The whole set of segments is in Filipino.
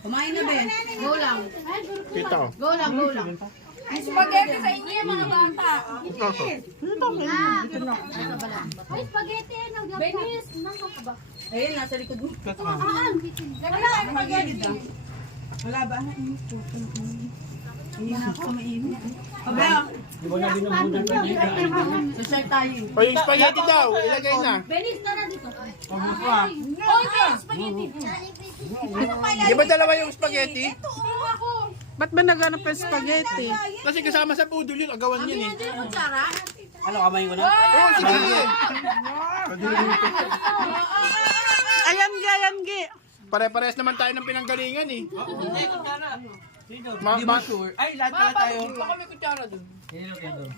Kumain na, Ben. Go lang. Kita. Go lang, go lang. Ay, spaghetti sa inyo yung mga bata. Ay, spaghetti. Benis, nasa ka ba? Ayun, nasa likod mo. Wala, spaghetti. Wala ba? Hindi na ako mainit. Pabe, so share tayo. O yung spaghetti daw, ilagay na. Benis, tara dito. Oh, spaghetti. Di ba dalawa yung spaghetti? Ba't ba naghanap ng spaghetti? Kasi kasama sa pudol yun, agawan yun eh. Ano, kamay ko na? Oo, sige. Ayan gi, ayan gi. Pare-pares naman tayo ng pinanggalingan eh. Hindi, kutsara. Sino? Ma- Hindi mo ma- sure. Ay, lahat pala tayo. Baka may kutsara dun. Sino kaya doon?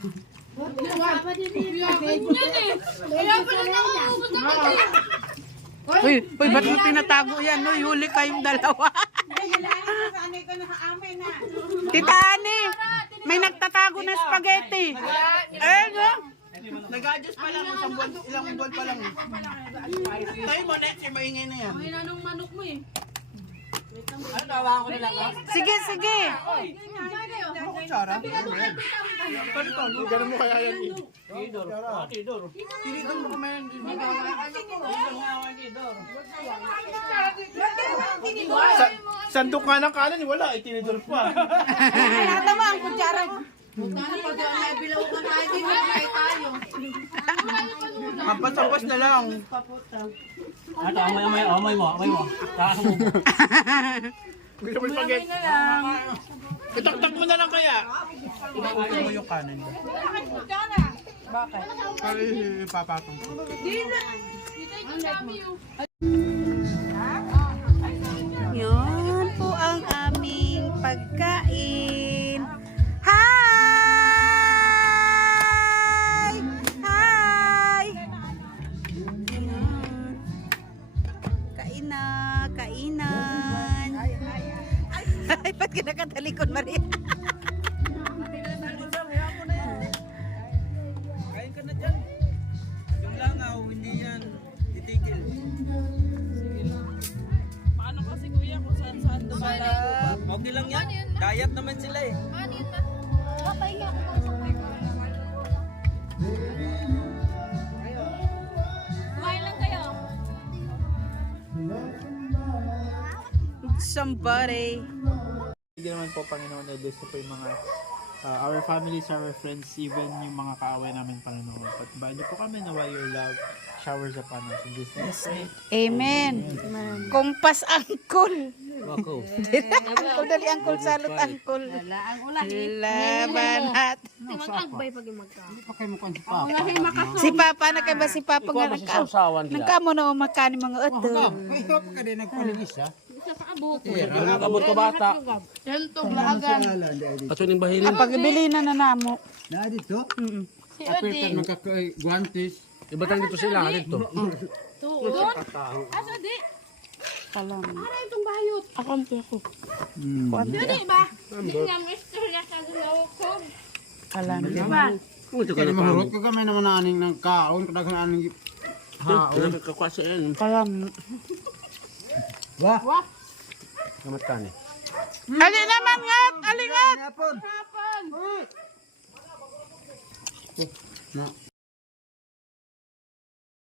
Kaya pala nauubos ako. Uy, ba't mo tinatago yan? No? Huli kayong dalawa. Tita Ani, may nagtatago na spaghetti. Eh, no? Nag-adjust pa lang, ilang buwan pa lang. Tayo mo, next, maingay na yan. Ay, nanong manok mo eh. Ano, tawakan ko na lang ako? Sige, sige. Kutsara? Ganun mo kaya yan eh. Tidor. Tidor. Tinidor mo kumain din. Sandok nga ng kanan, wala, itinidor pa. Tama ang kutsara ko. Puta na pag may bilaw ka tayo, di ba tayo? Hampas-hampas na lang. Ano, amoy mo. Takas mo. Gusto mo spaghetti? Itaktak mo na lang kaya. Ito mo yung kanan. Bakit? Para ipapatong. Yun po ang aming pagkain. Hi! Hi! Yun. Kain na, kainan. Ay, ba't kinakatalikod, Maria? Kain ka na dyan. Yung langaw, hindi yan. Titigil. Paano kasi kuya kung saan-saan dumala? Okay lang yan. Diet naman sila eh. Papay nga ako sa kwarto. Kumain lang kayo. Somebody. Hindi naman po, Panginoon, na bless po yung mga our families, our friends, even yung mga kaaway namin, Panginoon. Patbahan niyo po kami na while your love showers upon us. In Jesus' name. Amen. Kumpas angkol. Wako. Angkol dali angkol salot angkol. Laban at Mag-agbay pag magka. si Papa na kay ba si Papa nga nagkamo na makani mga uto. Abot ko bata. Yan to, laagan. Ato yung bahilin. Pagibili na namo. Na dito? Si Odi. Guantes. Ibatang dito sila, dito. Doon? Asa di? Kalam. Para itong bayot. Akampi ako. Di ba? Di nga istorya sa ginawa ko. Kalam. Kaya mahurot ko kami naman aning ng kaon. Kadagang aning haon. Kalam. Wah! Kamat ka ni. Ali naman ngat, alingat. Hapon!